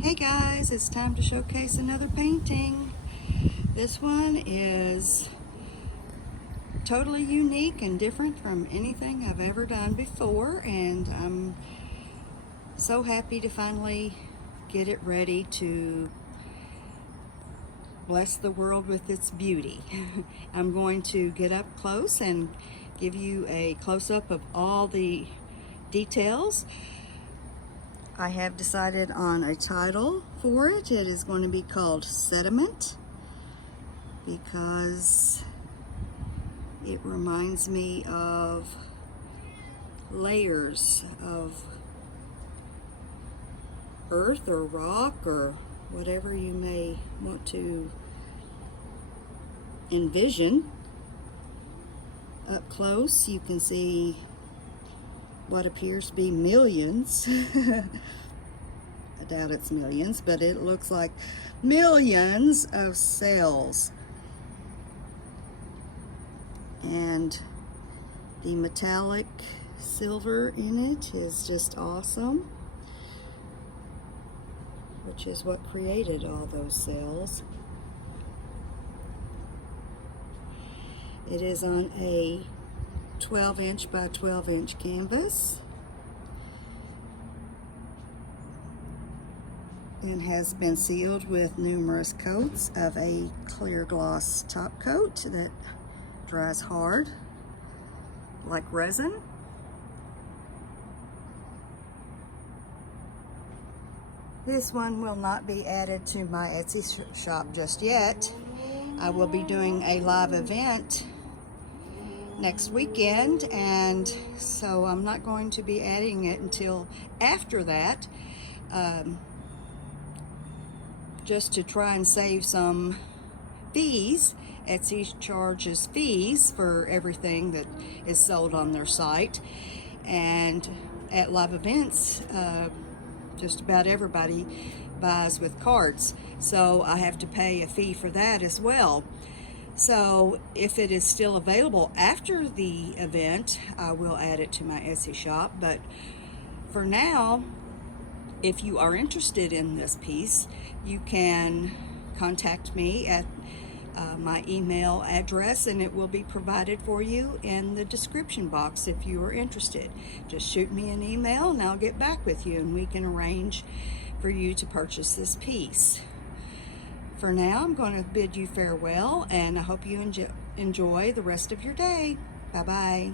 Hey guys, it's time to showcase another painting. This one is totally unique and different from anything I've ever done before, and I'm so happy to finally get it ready to bless the world with its beauty. I'm going to get up close and give you a close-up of all the details. I have decided on a title for it. It is going to be called Sediment because it reminds me of layers of earth or rock or whatever you may want to envision. Up close you can see what appears to be millions. I doubt it's millions, but it looks like millions of cells. And the metallic silver in it is just awesome, which is what created all those cells. It is on a 12-inch by 12-inch canvas and has been sealed with numerous coats of a clear gloss top coat that dries hard like resin. This one will not be added to my Etsy shop just yet. I will be doing a live event next weekend, and so I'm not going to be adding it until after that, just to try and save some fees. Etsy charges fees for everything that is sold on their site, and at live events just about everybody buys with cards, so I have to pay a fee for that as well. So if it is still available after the event, I will add it to my Etsy shop. But for now, if you are interested in this piece, you can contact me at my email address, and it will be provided for you in the description box if you are interested. Just shoot me an email and I'll get back with you, and we can arrange for you to purchase this piece. For now, I'm going to bid you farewell, and I hope you enjoy the rest of your day. Bye-bye.